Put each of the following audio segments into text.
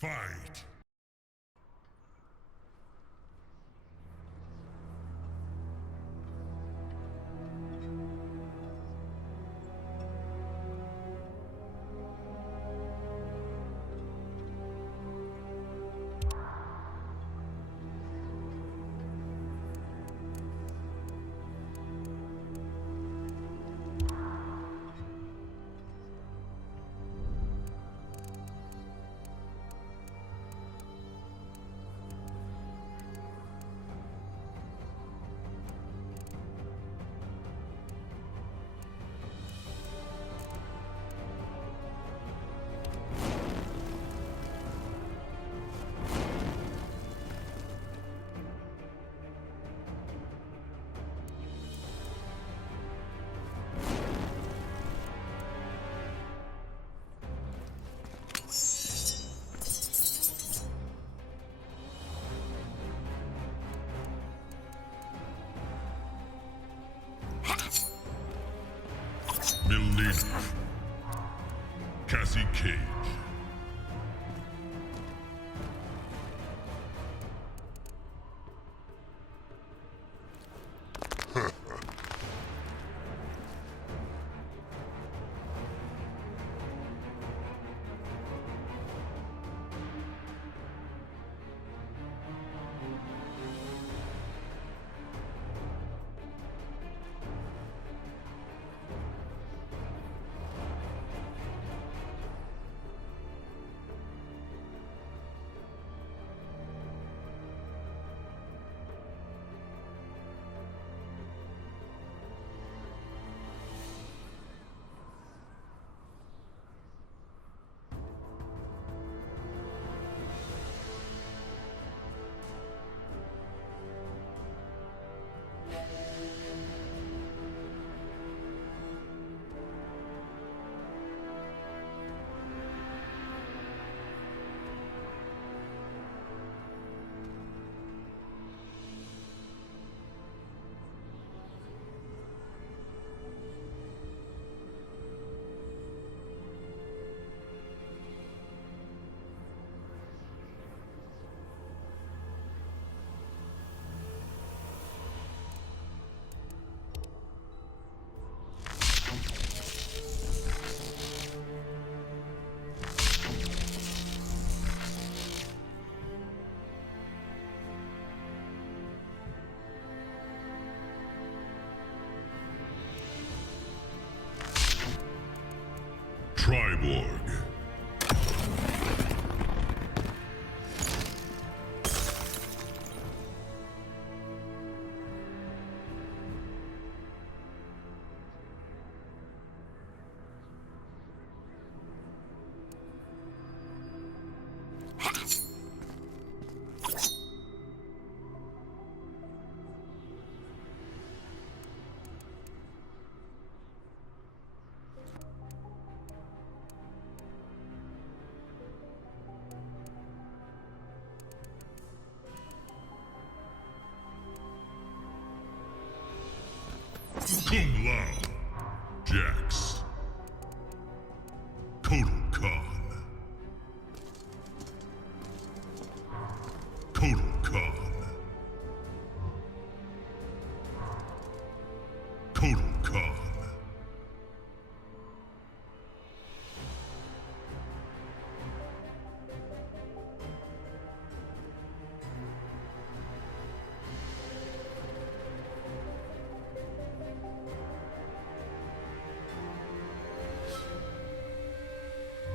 Fight! Milena, Cassie Cage. Triborg. Kung Lao, Jax, Kotal Khan, Kotal Khan, Kotal Khan.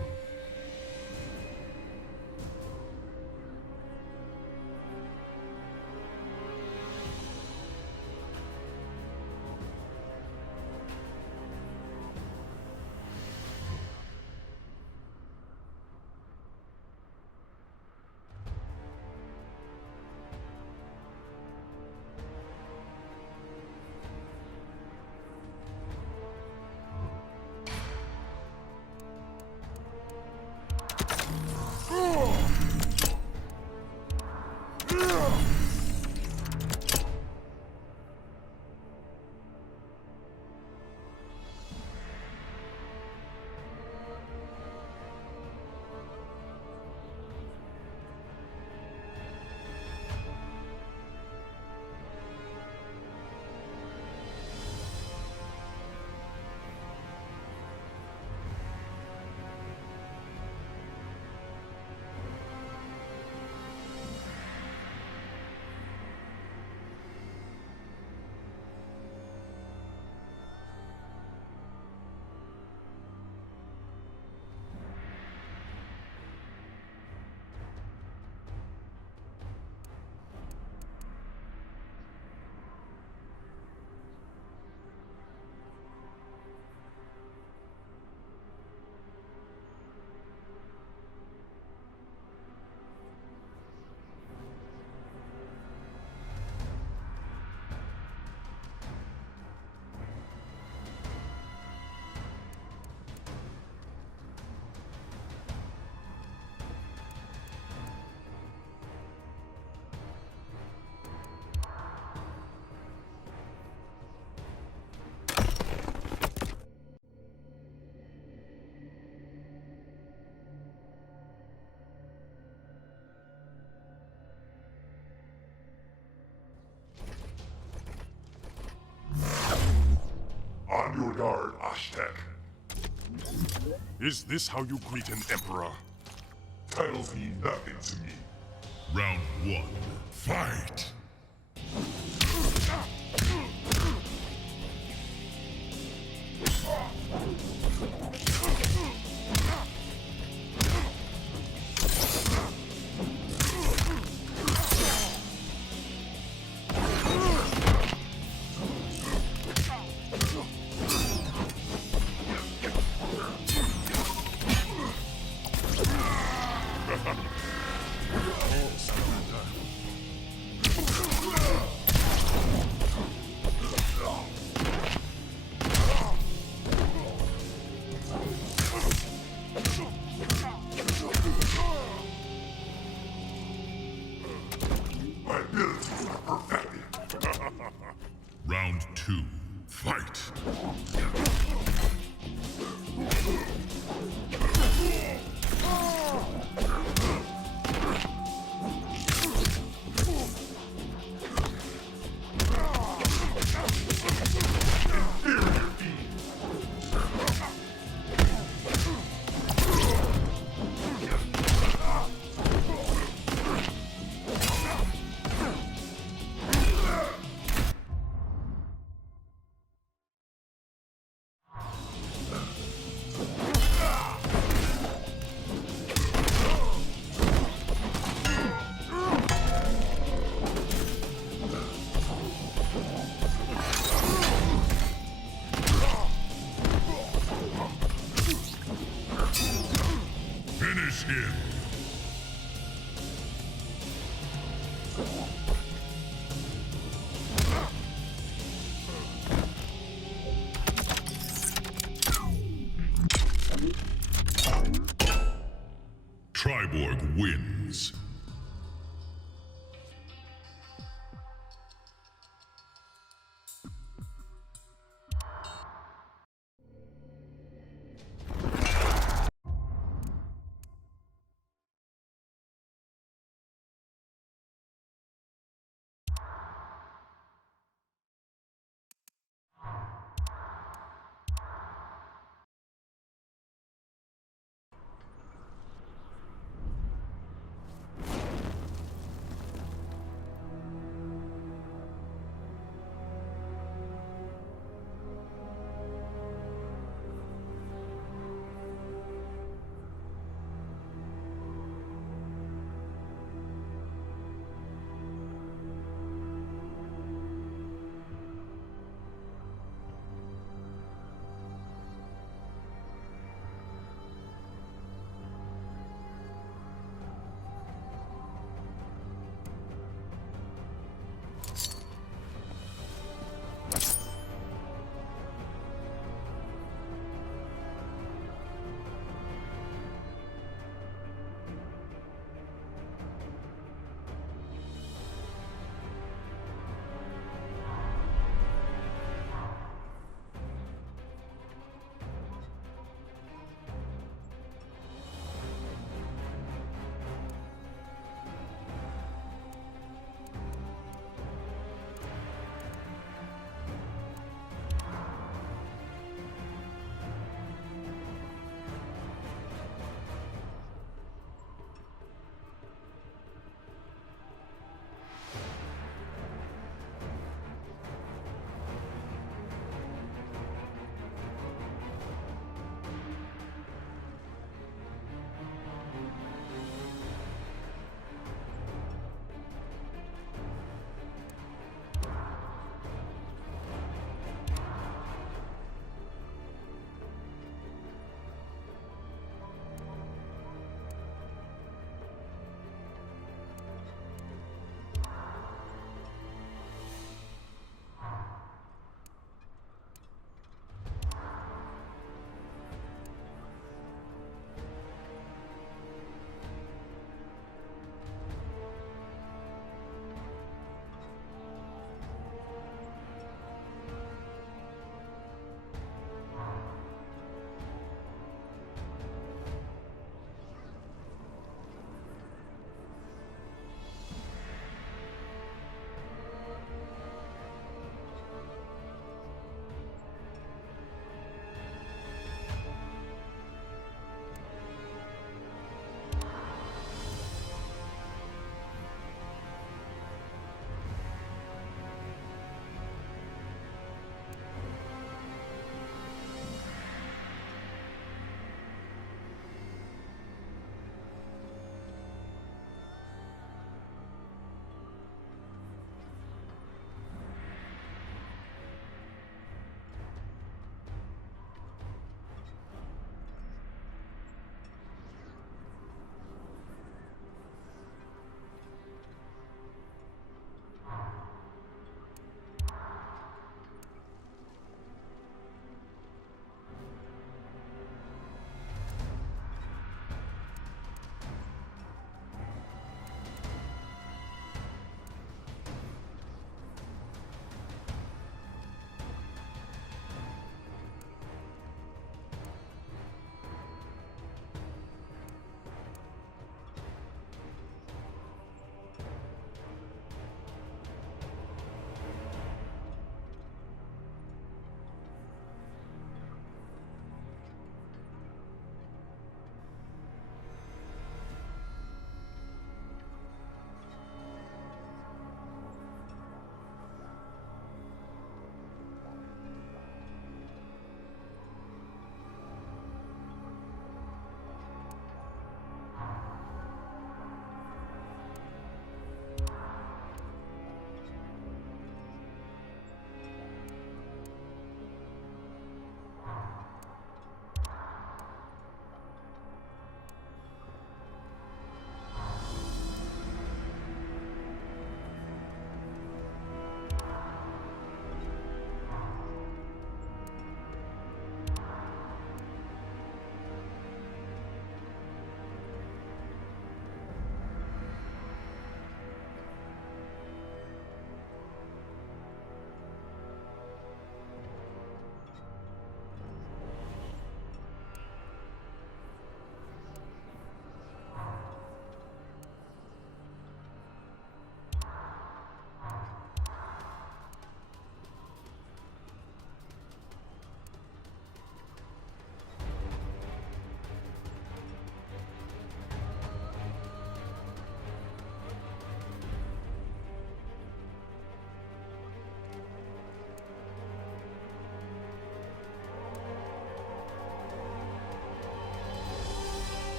Hashtag. Is this how you greet an emperor? Titles mean nothing to me. Round 1. Fight! My abilities are perfected. Round 2. Fight! Finish him! Triborg wins.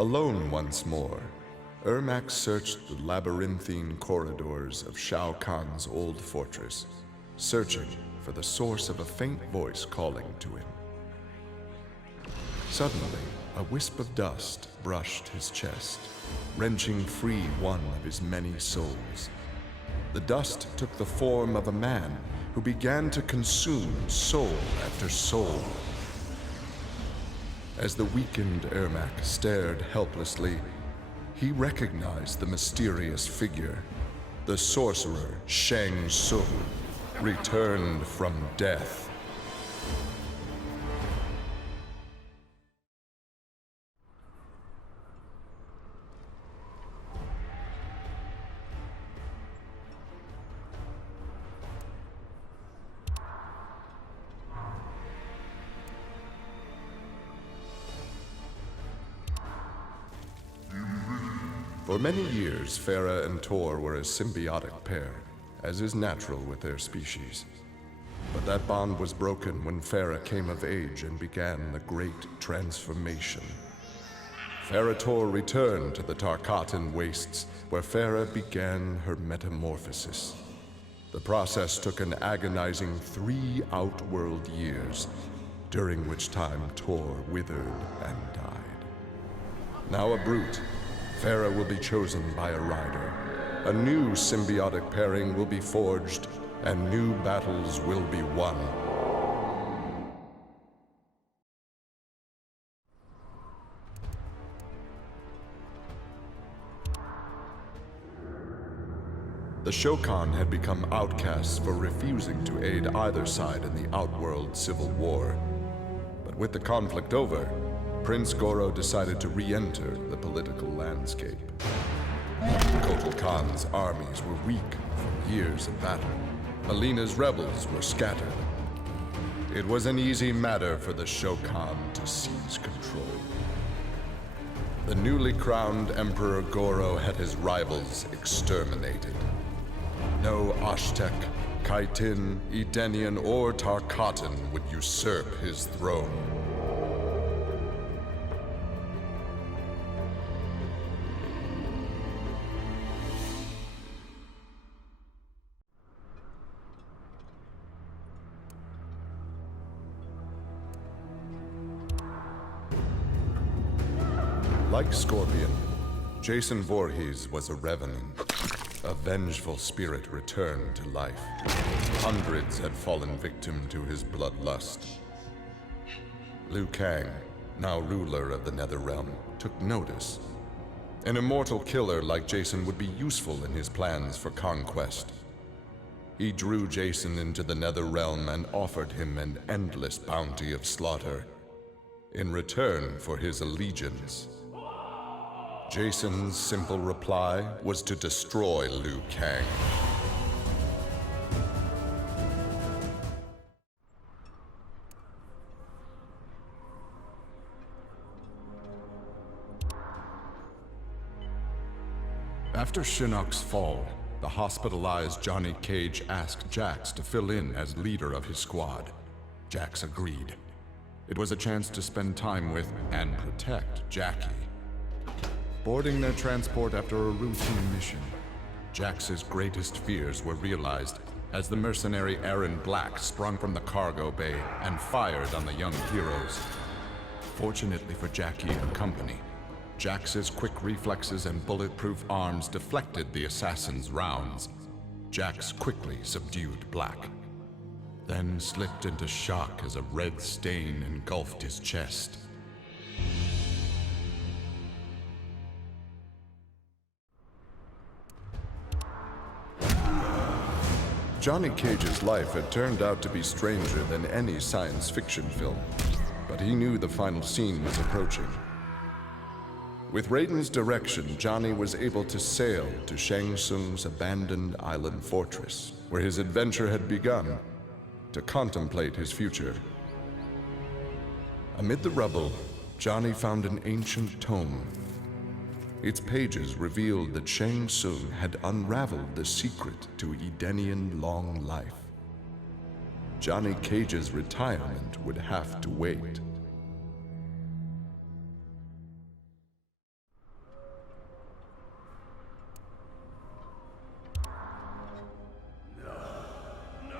Alone once more, Ermac searched the labyrinthine corridors of Shao Kahn's old fortress, searching for the source of a faint voice calling to him. Suddenly, a wisp of dust brushed his chest, wrenching free one of his many souls. The dust took the form of a man who began to consume soul after soul. As the weakened Ermac stared helplessly, he recognized the mysterious figure. The sorcerer Shang Tsung, returned from death. For many years, Farah and Tor were a symbiotic pair, as is natural with their species. But that bond was broken when Farah came of age and began the Great Transformation. Farah Tor returned to the Tarkatan Wastes, where Farah began her metamorphosis. The process took an agonizing 3 outworld years, during which time Tor withered and died. Now a brute, Farah will be chosen by a rider. A new symbiotic pairing will be forged, and new battles will be won. The Shokan had become outcasts for refusing to aid either side in the Outworld Civil War. But with the conflict over, Prince Goro decided to re-enter the political landscape. Kotal Khan's armies were weak from years of battle. Alina's rebels were scattered. It was an easy matter for the Shokan to seize control. The newly crowned Emperor Goro had his rivals exterminated. No Aztec, Khitan, Edenian, or Tarkatan would usurp his throne. Like Scorpion, Jason Voorhees was a revenant. A vengeful spirit returned to life. Hundreds had fallen victim to his bloodlust. Liu Kang, now ruler of the Netherrealm, took notice. An immortal killer like Jason would be useful in his plans for conquest. He drew Jason into the Netherrealm and offered him an endless bounty of slaughter in return for his allegiance. Jason's simple reply was to destroy Liu Kang. After Shinnok's fall, the hospitalized Johnny Cage asked Jax to fill in as leader of his squad. Jax agreed. It was a chance to spend time with and protect Jackie. Boarding their transport after a routine mission, Jax's greatest fears were realized as the mercenary Aaron Black sprung from the cargo bay and fired on the young heroes. Fortunately for Jackie and company, Jax's quick reflexes and bulletproof arms deflected the assassin's rounds. Jax quickly subdued Black, then slipped into shock as a red stain engulfed his chest. Johnny Cage's life had turned out to be stranger than any science fiction film, but he knew the final scene was approaching. With Raiden's direction, Johnny was able to sail to Shang Tsung's abandoned island fortress, where his adventure had begun, to contemplate his future. Amid the rubble, Johnny found an ancient tome. Its pages revealed that Shang Tsung had unraveled the secret to Edenian long life. Johnny Cage's retirement would have to wait.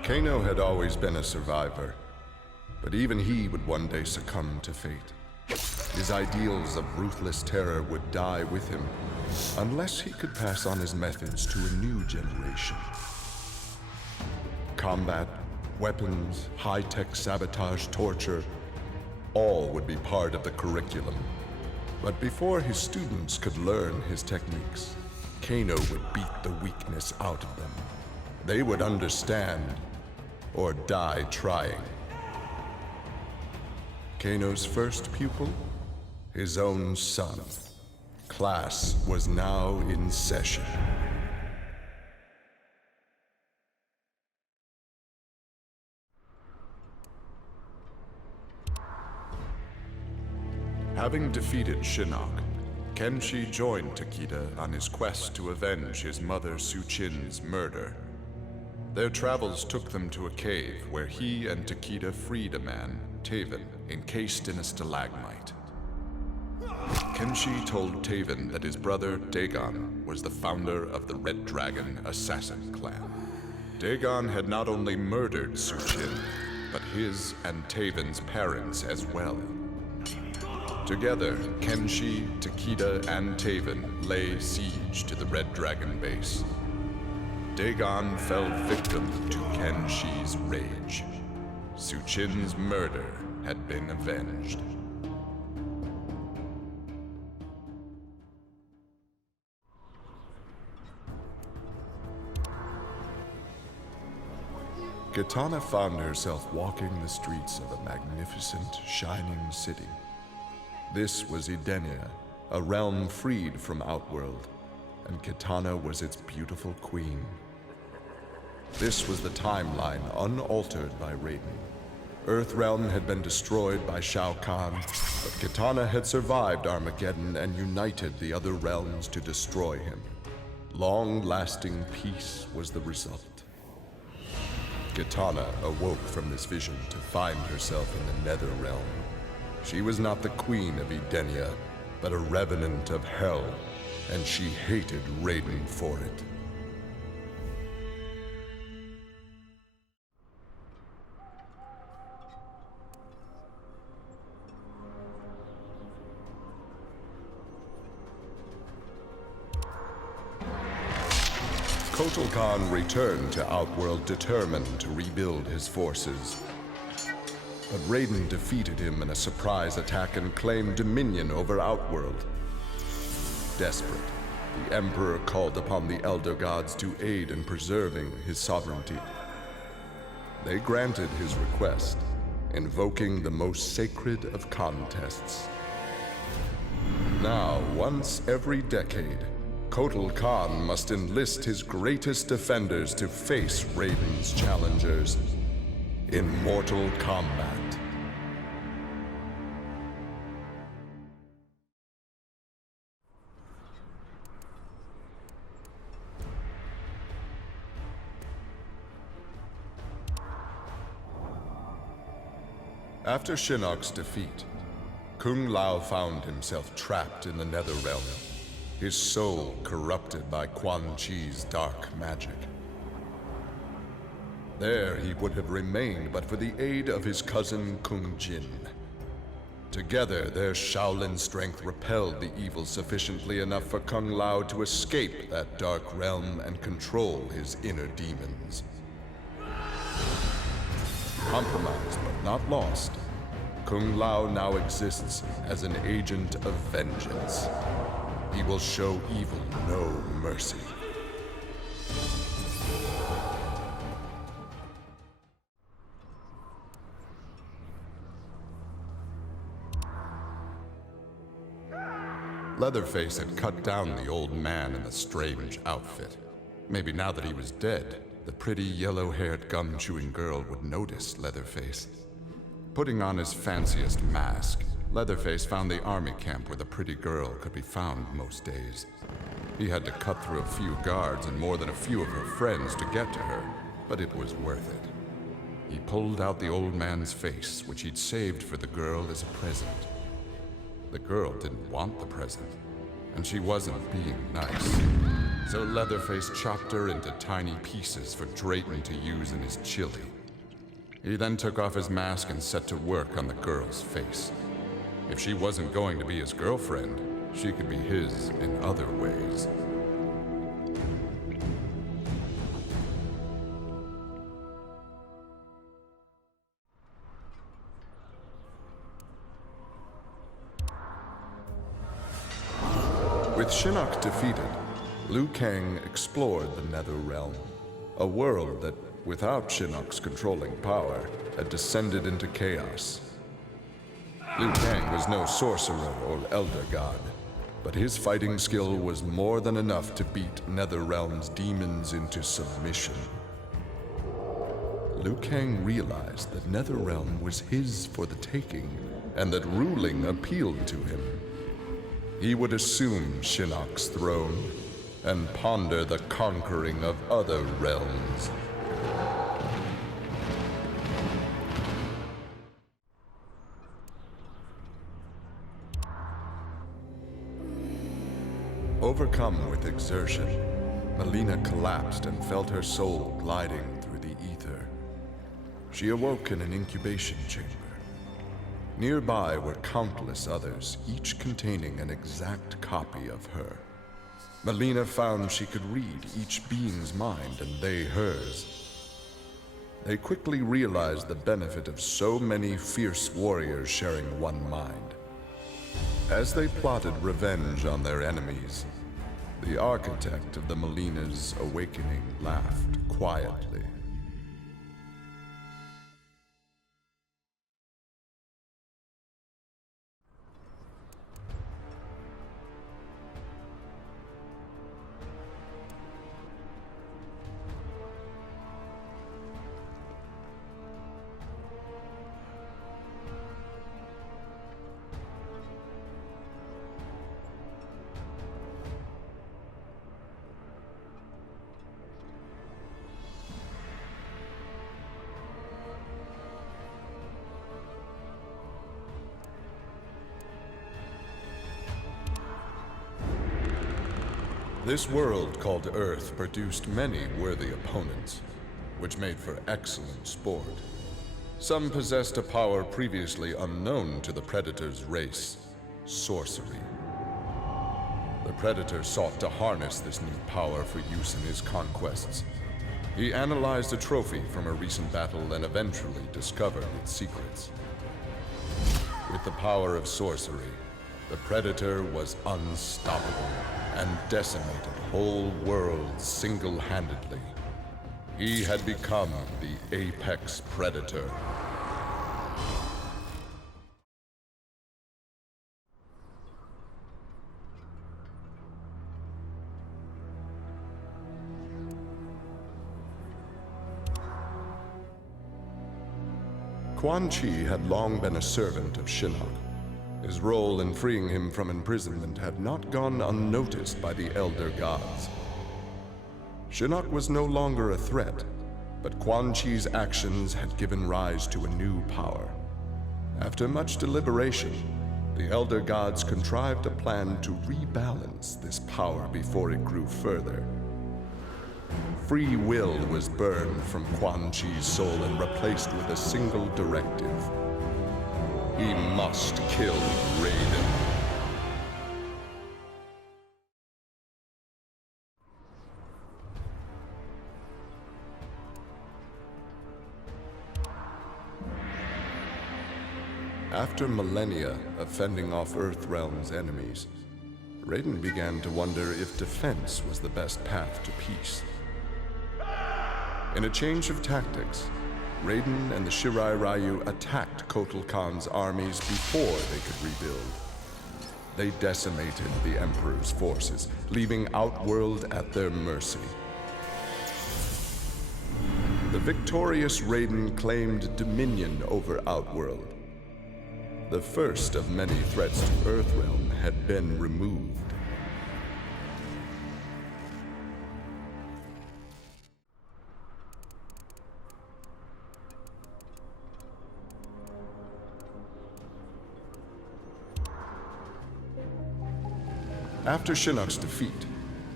Kano had always been a survivor, but even he would one day succumb to fate. His ideals of ruthless terror would die with him, unless he could pass on his methods to a new generation. Combat, weapons, high-tech sabotage, torture, all would be part of the curriculum. But before his students could learn his techniques, Kano would beat the weakness out of them. They would understand, or die trying. Kano's first pupil? His own son. Class was now in session. Having defeated Shinnok, Kenshi joined Takeda on his quest to avenge his mother Suchin's murder. Their travels took them to a cave where he and Takeda freed a man, Taven, encased in a stalagmite. Kenshi told Taven that his brother, Dagon, was the founder of the Red Dragon Assassin Clan. Dagon had not only murdered Suchin, but his and Taven's parents as well. Together, Kenshi, Takeda, and Taven lay siege to the Red Dragon base. Dagon fell victim to Kenshi's rage. Suchin's murder had been avenged. Kitana found herself walking the streets of a magnificent, shining city. This was Edenia, a realm freed from Outworld, and Kitana was its beautiful queen. This was the timeline unaltered by Raiden. Earthrealm had been destroyed by Shao Kahn, but Kitana had survived Armageddon and united the other realms to destroy him. Long-lasting peace was the result. Kitana awoke from this vision to find herself in the Nether Realm. She was not the queen of Edenia, but a revenant of hell, and she hated Raiden for it. Kotal Khan returned to Outworld determined to rebuild his forces. But Raiden defeated him in a surprise attack and claimed dominion over Outworld. Desperate, the Emperor called upon the Elder Gods to aid in preserving his sovereignty. They granted his request, invoking the most sacred of contests. Now, once every decade, Kotal Khan must enlist his greatest defenders to face Raiden's challengers in mortal combat. After Shinnok's defeat, Kung Lao found himself trapped in the Netherrealm, his soul corrupted by Quan Chi's dark magic. There he would have remained but for the aid of his cousin Kung Jin. Together, their Shaolin strength repelled the evil sufficiently enough for Kung Lao to escape that dark realm and control his inner demons. Compromised but not lost, Kung Lao now exists as an agent of vengeance. He will show evil no mercy. Leatherface had cut down the old man in the strange outfit. Maybe now that he was dead, the pretty yellow-haired gum-chewing girl would notice Leatherface. Putting on his fanciest mask, Leatherface found the army camp where the pretty girl could be found most days. He had to cut through a few guards and more than a few of her friends to get to her, but it was worth it. He pulled out the old man's face, which he'd saved for the girl as a present. The girl didn't want the present, and she wasn't being nice. So Leatherface chopped her into tiny pieces for Drayton to use in his chili. He then took off his mask and set to work on the girl's face. If she wasn't going to be his girlfriend, she could be his in other ways. With Shinnok defeated, Liu Kang explored the Nether Realm, a world that, without Shinnok's controlling power, had descended into chaos. Liu Kang was no sorcerer or elder god, but his fighting skill was more than enough to beat Netherrealm's demons into submission. Liu Kang realized that Netherrealm was his for the taking, and that ruling appealed to him. He would assume Shinnok's throne and ponder the conquering of other realms. Overcome with exertion, Melina collapsed and felt her soul gliding through the ether. She awoke in an incubation chamber. Nearby were countless others, each containing an exact copy of her. Melina found she could read each being's mind and they hers. They quickly realized the benefit of so many fierce warriors sharing one mind. As they plotted revenge on their enemies, the architect of the Melina's awakening laughed quietly. This world called Earth produced many worthy opponents, which made for excellent sport. Some possessed a power previously unknown to the Predator's race, sorcery. The Predator sought to harness this new power for use in his conquests. He analyzed a trophy from a recent battle and eventually discovered its secrets. With the power of sorcery, the Predator was unstoppable and decimated whole worlds single-handedly. He had become the apex predator. Quan Chi had long been a servant of Shinnok. His role in freeing him from imprisonment had not gone unnoticed by the Elder Gods. Shinnok was no longer a threat, but Quan Chi's actions had given rise to a new power. After much deliberation, the Elder Gods contrived a plan to rebalance this power before it grew further. Free will was burned from Quan Chi's soul and replaced with a single directive. He must kill Raiden. After millennia of fending off Earthrealm's enemies, Raiden began to wonder if defense was the best path to peace. In a change of tactics, Raiden and the Shirai Ryu attacked Kotal Khan's armies before they could rebuild. They decimated the Emperor's forces, leaving Outworld at their mercy. The victorious Raiden claimed dominion over Outworld. The first of many threats to Earthrealm had been removed. After Shinnok's defeat,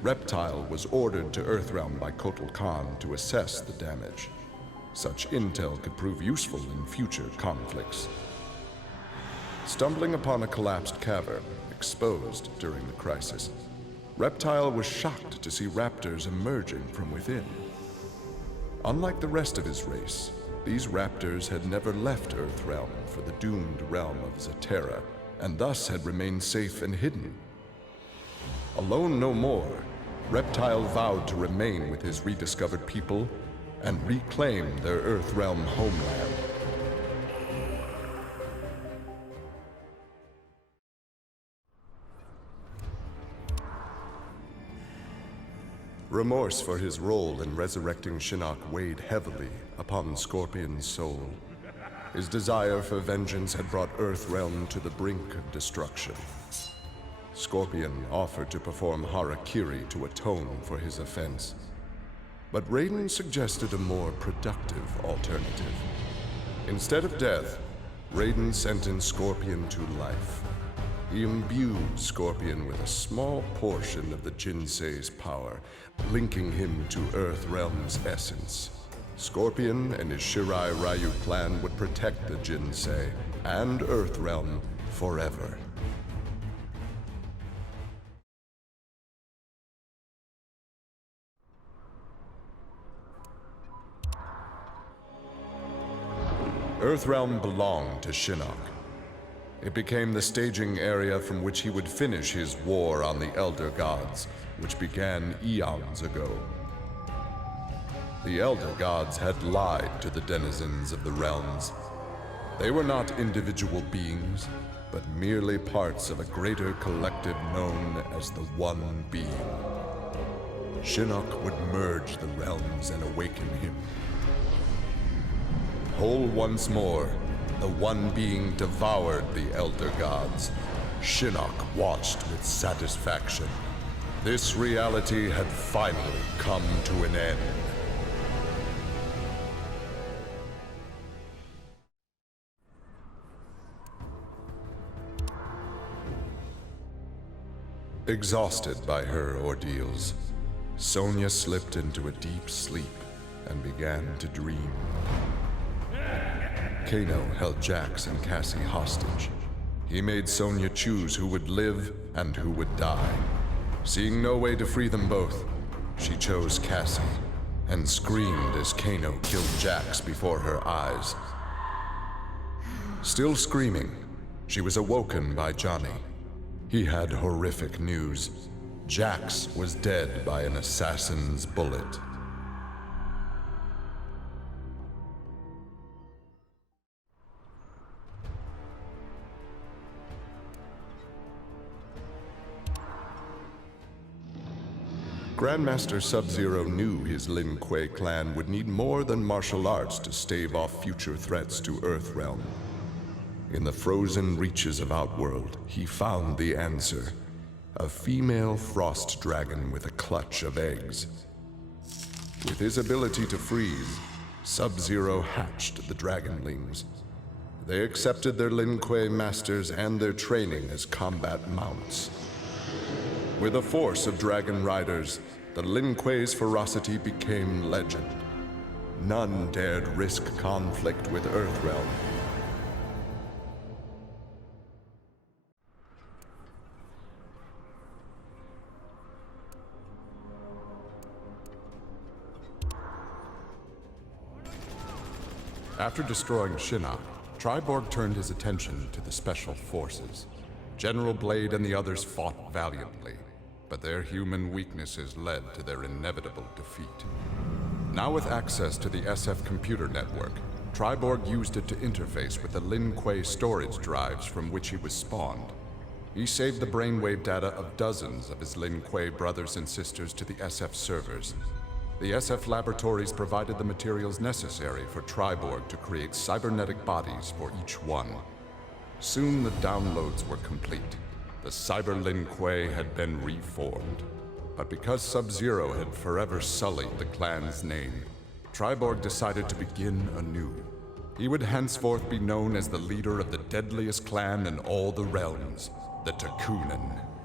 Reptile was ordered to Earthrealm by Kotal Khan to assess the damage. Such intel could prove useful in future conflicts. Stumbling upon a collapsed cavern, exposed during the crisis, Reptile was shocked to see raptors emerging from within. Unlike the rest of his race, these raptors had never left Earthrealm for the doomed realm of Zaterra, and thus had remained safe and hidden. Alone no more, Reptile vowed to remain with his rediscovered people and reclaim their Earthrealm homeland. Remorse for his role in resurrecting Shinnok weighed heavily upon Scorpion's soul. His desire for vengeance had brought Earthrealm to the brink of destruction. Scorpion offered to perform harakiri to atone for his offense. But Raiden suggested a more productive alternative. Instead of death, Raiden sentenced Scorpion to life. He imbued Scorpion with a small portion of the Jinsei's power, linking him to Earthrealm's essence. Scorpion and his Shirai Ryu clan would protect the Jinsei and Earthrealm forever. Earthrealm belonged to Shinnok. It became the staging area from which he would finish his war on the Elder Gods, which began eons ago. The Elder Gods had lied to the denizens of the realms. They were not individual beings, but merely parts of a greater collective known as the One Being. Shinnok would merge the realms and awaken him. Whole once more, the One Being devoured the Elder Gods. Shinnok watched with satisfaction. This reality had finally come to an end. Exhausted by her ordeals, Sonya slipped into a deep sleep and began to dream. Kano held Jax and Cassie hostage. He made Sonya choose who would live and who would die. Seeing no way to free them both, she chose Cassie and screamed as Kano killed Jax before her eyes. Still screaming, she was awoken by Johnny. He had horrific news. Jax was dead by an assassin's bullet. Grandmaster Sub-Zero knew his Lin Kuei clan would need more than martial arts to stave off future threats to Earthrealm. In the frozen reaches of Outworld, he found the answer. A female frost dragon with a clutch of eggs. With his ability to freeze, Sub-Zero hatched the dragonlings. They accepted their Lin Kuei masters and their training as combat mounts. With a force of dragon riders, the Lin Kuei's ferocity became legend. None dared risk conflict with Earthrealm. After destroying Shinnok, Triborg turned his attention to the Special Forces. General Blade and the others fought valiantly, but their human weaknesses led to their inevitable defeat. Now with access to the SF computer network, Triborg used it to interface with the Lin Kuei storage drives from which he was spawned. He saved the brainwave data of dozens of his Lin Kuei brothers and sisters to the SF servers. The SF laboratories provided the materials necessary for Triborg to create cybernetic bodies for each one. Soon the downloads were complete. The Cyber Lin Kuei had been reformed. But because Sub-Zero had forever sullied the clan's name, Triborg decided to begin anew. He would henceforth be known as the leader of the deadliest clan in all the realms, the Takunin.